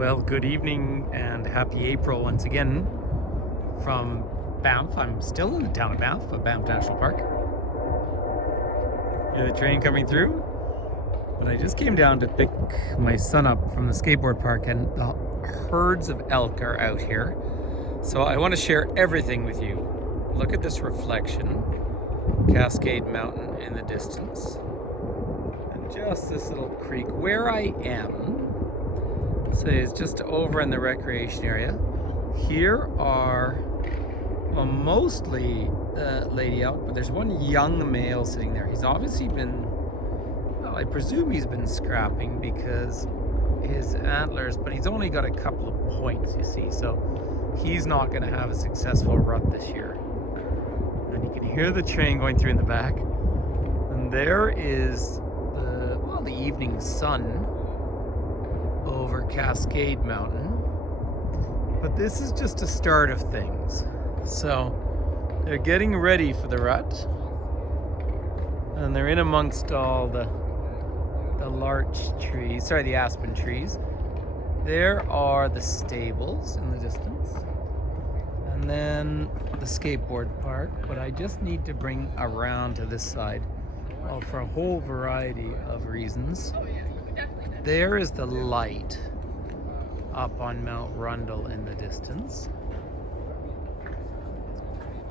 Well, good evening and happy April once again from Banff. I'm still in the town of Banff, but Banff National Park. Hear the train coming through? But I just came down to pick my son up from the skateboard park, and the herds of elk are out here. So I want to share everything with you. Look at this reflection. Cascade Mountain in the distance. And just this little creek where I am. So it's just over in the recreation area. Here are mostly lady elk, but there's one young male sitting there. He's obviously been, well, I presume he's been scrapping because his antlers, but he's only got a couple of points, you see, so he's not going to have a successful rut this year. And you can hear the train going through in the back, and there is the evening sun over Cascade Mountain. But this is just a start of things. So they're getting ready for the rut, and they're in amongst all the the aspen trees. There are the stables in the distance, and then the skateboard park. But I just need to bring around to this side, well, for a whole variety of reasons. There is the light up on Mount Rundle in the distance.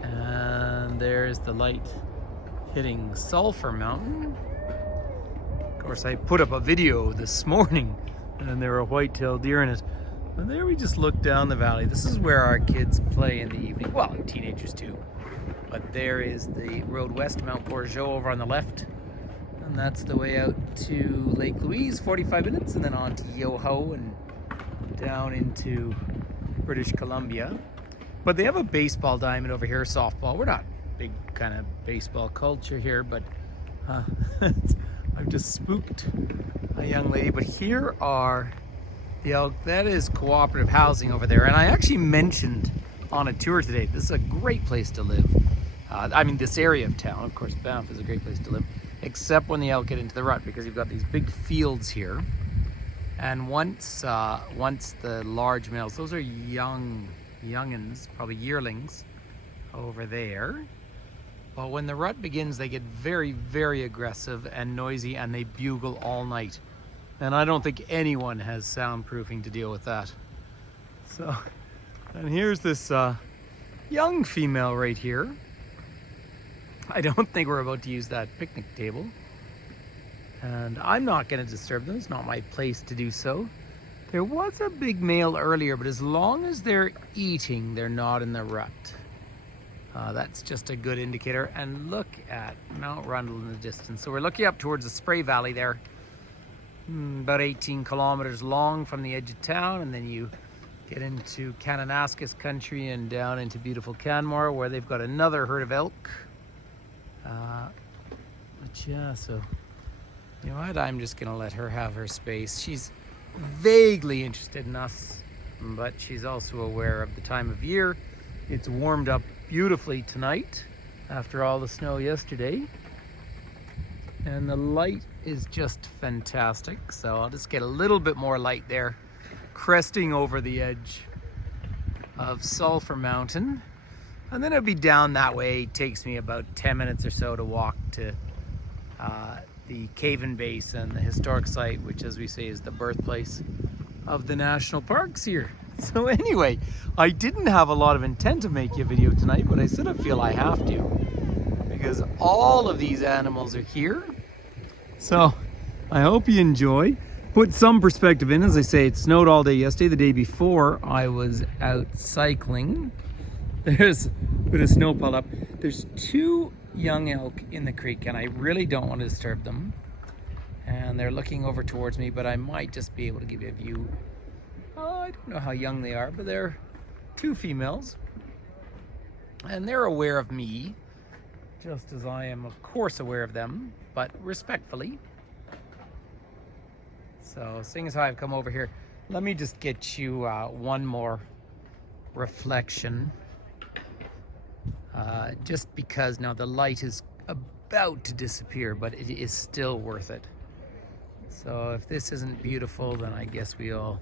And there's the light hitting Sulphur Mountain. Of course, I put up a video this morning and there were white-tailed deer in it. And there we just look down the valley. This is where our kids play in the evening. Well, teenagers too. But there is the road west, Mount Bourgeot over on the left. And that's the way out to Lake Louise, 45 minutes, and then on to Yoho and down into British Columbia. But they have a baseball diamond over here, softball. We're not big kind of baseball culture here, but I've just spooked a young lady. But here are the elk. That is cooperative housing over there. And I actually mentioned on a tour today, this is a great place to live. This area of town, of course, Banff is a great place to live. Except when the elk get into the rut, because you've got these big fields here. And once the large males, those are youngins, probably yearlings over there. But when the rut begins, they get very, very aggressive and noisy, and they bugle all night. And I don't think anyone has soundproofing to deal with that. So, and here's this young female right here. I don't think we're about to use that picnic table. And I'm not going to disturb them. It's not my place to do so. There was a big male earlier, but as long as they're eating, they're not in the rut. That's just a good indicator. And look at Mount Rundle in the distance. So we're looking up towards the Spray Valley there. About 18 kilometers long from the edge of town. And then you get into Kananaskis country and down into beautiful Canmore, where they've got another herd of elk. But yeah, so you know what? I'm just gonna let her have her space. She's vaguely interested in us, but she's also aware of the time of year. It's warmed up beautifully tonight after all the snow yesterday, and the light is just fantastic. So I'll just get a little bit more light there, cresting over the edge of Sulphur Mountain. And then it'll be down that way. It takes me about 10 minutes or so to walk to the Caven Basin, the historic site, which, as we say, is the birthplace of the national parks here. So anyway, I didn't have a lot of intent to make you a video tonight, but I sort of feel I have to, because all of these animals are here. So I hope you enjoy. Put some perspective in. As I say, it snowed all day yesterday. The day before, I was out cycling. There's a bit of snow piled up. There's two young elk in the creek, and I really don't want to disturb them. And they're looking over towards me, but I might just be able to give you a view. Oh, I don't know how young they are, but they're two females. And they're aware of me, just as I am, of course, aware of them, but respectfully. So, seeing as how I've come over here, let me just get you one more reflection. Just because now the light is about to disappear, but it is still worth it. So if this isn't beautiful, then I guess we all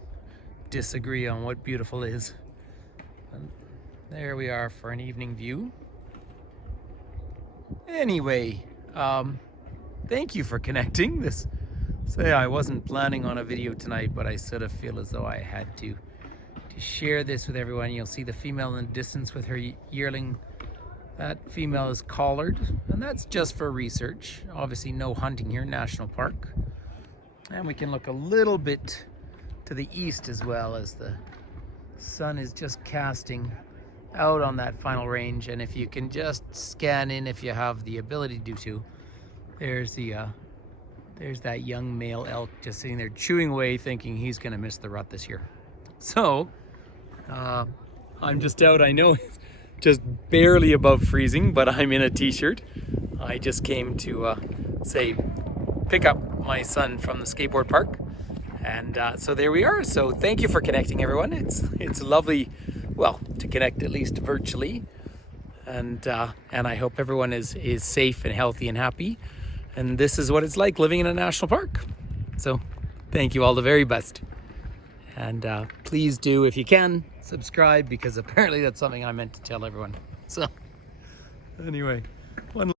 disagree on what beautiful is. And there we are for an evening view. Anyway, thank you for connecting. I wasn't planning on a video tonight, but I sort of feel as though I had to share this with everyone. You'll see the female in the distance with her yearling. That female is collared, and that's just for research. Obviously no hunting here, national park. And we can look a little bit to the east as well, as the sun is just casting out on that final range. And if you can just scan in, if you have the ability to do so, there's that young male elk just sitting there chewing away, thinking he's gonna miss the rut this year. So I'm just out. I know it's just barely above freezing, but I'm in a t-shirt. I just came to pick up my son from the skateboard park, and so there we are. So thank you for connecting, everyone. It's lovely, well, to connect at least virtually, and I hope everyone is safe and healthy and happy. And this is what it's like living in a national park. So thank you, all the very best. And please do, if you can, subscribe, because apparently that's something I meant to tell everyone. So anyway, one